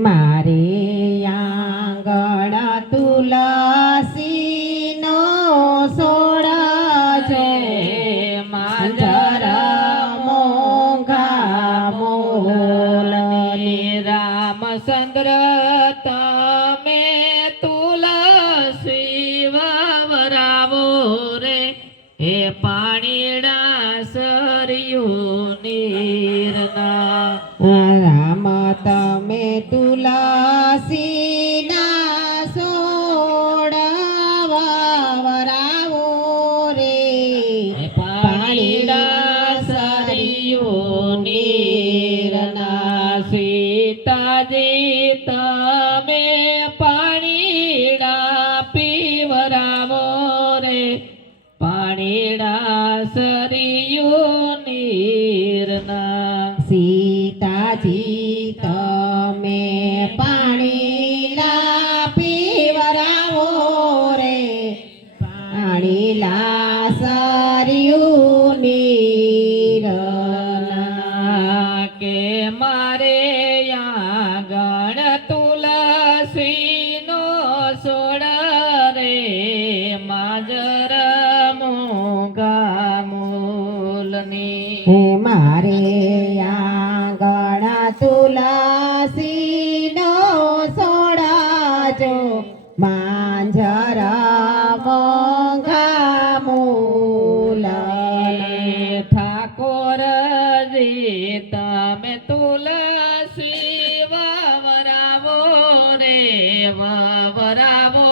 મારે આંગણ તુલસીનો સોળ છે માંજર મોંઘા મોલની રામચંદ્ર તમે તુલસી વાવરાવો રે હે પાણીડા સરયું નીરના રામ તમે તુલસીના સોળ વાવરાવો રે પાણીડા સરયું નીરના સીતાજી તમે પાણીડા પીવરાવો રે પાણીડા સરયું નીરના સીતાજી તમે પાણીલા પીવરાવો રે પાણીલા સરયું નીરના કે મારે આંગણ તુલસીનો સોળ રે માજર મોંઘા મૂલની હે મારે આંગણ તુલસીનો સોળ જો માંજર મોંઘા મૂલની ઠાકોરજી તમે તુલસી વાવરાવો રે વાવરાવો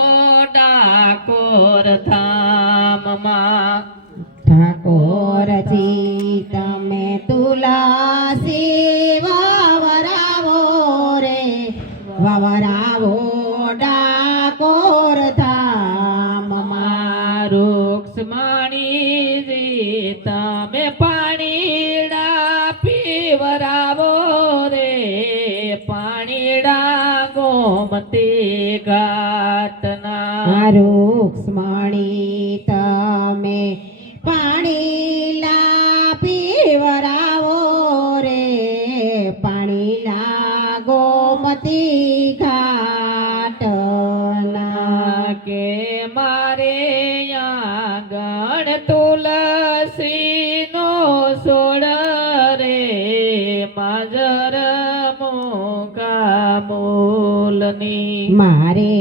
ડાકોર ધામમાં ઠાકોરજી તમે તુલસી વાવરાવો રે વાવરાવો ડાકોર ધામમાં રૂક્ષ્મણીજી તમે પાણીડા પીવરાવો રે પાણીડા ગોમતી ઘાટના રૂક્ષ્મણી તમે પાણીલા પીવરાવો રે પાણીલા ગોમતી ઘાટના કે મારે આંગણ તુલસીનો સોળ રે માજર મોંઘા મૂલની મારે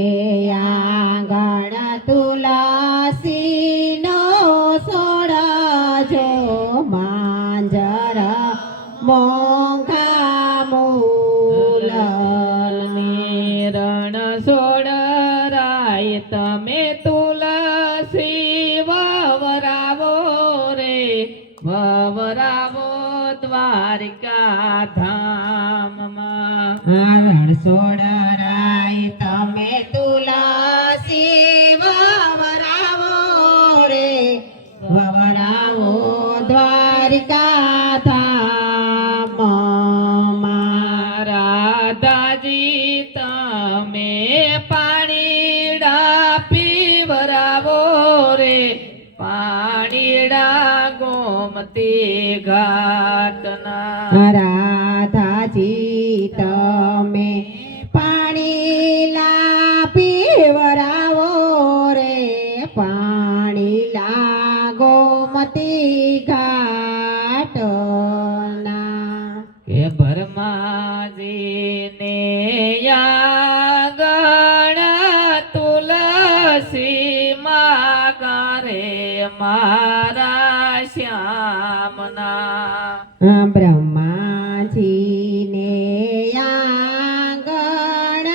આંગણ તુલસીનો સોળ જો માંજર મોંઘા મૂલની રણ સોળ રાય તમે તુલસી વાવરાવો રે વાવરાવો દ્વારિકા ધામમાં રણ સોડરાય તમે તુલસી વાવરાવો રે વાવરાવો દ્વારિકા ધામમાં રાધાજી તમે પાણીડા પીવરાવો રે પાણીડા ગોમતી ઘાટના રાધાજી તમે પાણીલા પીવરાવો રે પાણીલા ગોમતી ઘાટના કે ભરમાજીને આંગણ તુલસી માગારે મારા શ્યામના બ્રહ્માજીને આંગણ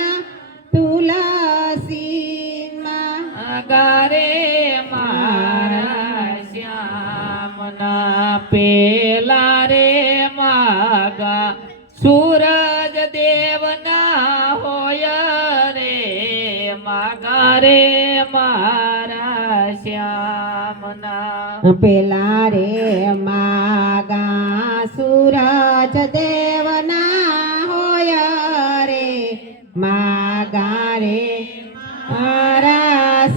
તુલસીમાં ગારે મારા શ્યામના પેલા રે માગા સૂરજ દેવના હોય રે માગા રે મારા શ્યામના પેલા રે માગા સૂરજ દેવના હોય રે માગા રે મારા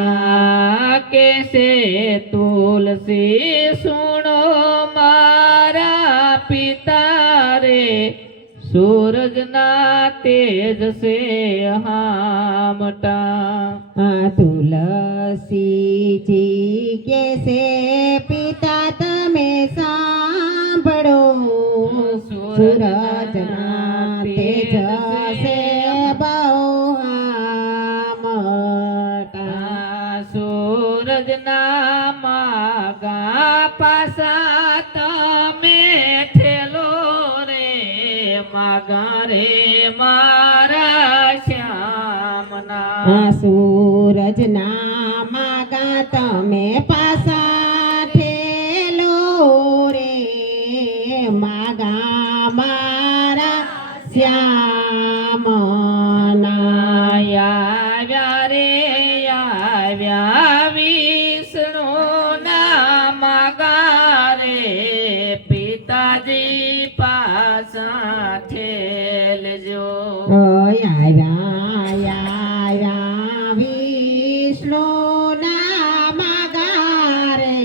શ્યામના કેસે તુલસી સુણો મારા પિતા રે જશે હામટા તુલસીજી કે છે પિતા તમે સાંભળો સૂરજના તેજ છે બહુ મોટા સૂરજના માગા પાસા તમે ઠેલો રે માગા રે મારા શ્યામના સૂરજના માગા તમે પાસા ઠેલો રે માગા મારા શ્યામના આવ્યા રે આવ્યા વિષ્ણુ ના માગા રે પિતાજી પાસા ઠેલજો આવ્યા વિષ્ણુ ના માગા રે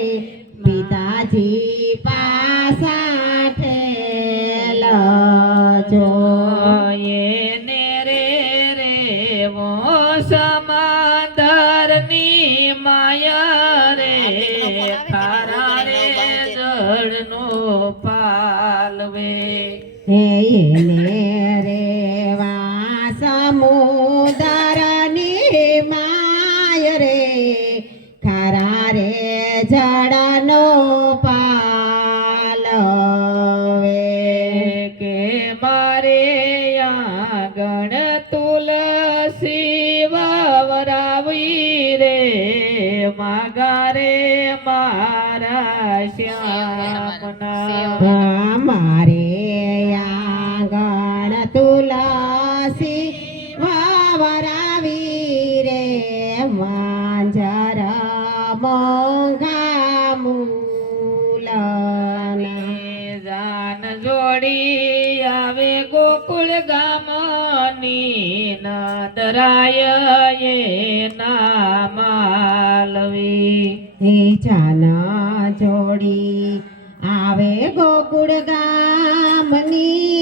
પિતાજી પાસા ઠેલજો એને રે વો સમંદરની માયા રે ખારા રે જળનો પાલવે એને રેવા સમુદરની માય રે ખરા રે જડનો પાલવે કે મારે આગણ તુલસી વાવરાવી રે માગા રે મારા શ્યામના મારે આંગણ તુલસી વાવરાવી રે વાંજર મોંઘા મૂલના જાન જોડી આવે ગોકુળ ગામની નદરાય એના માલવી જાન જોડી આવે ગોકુળ ગામની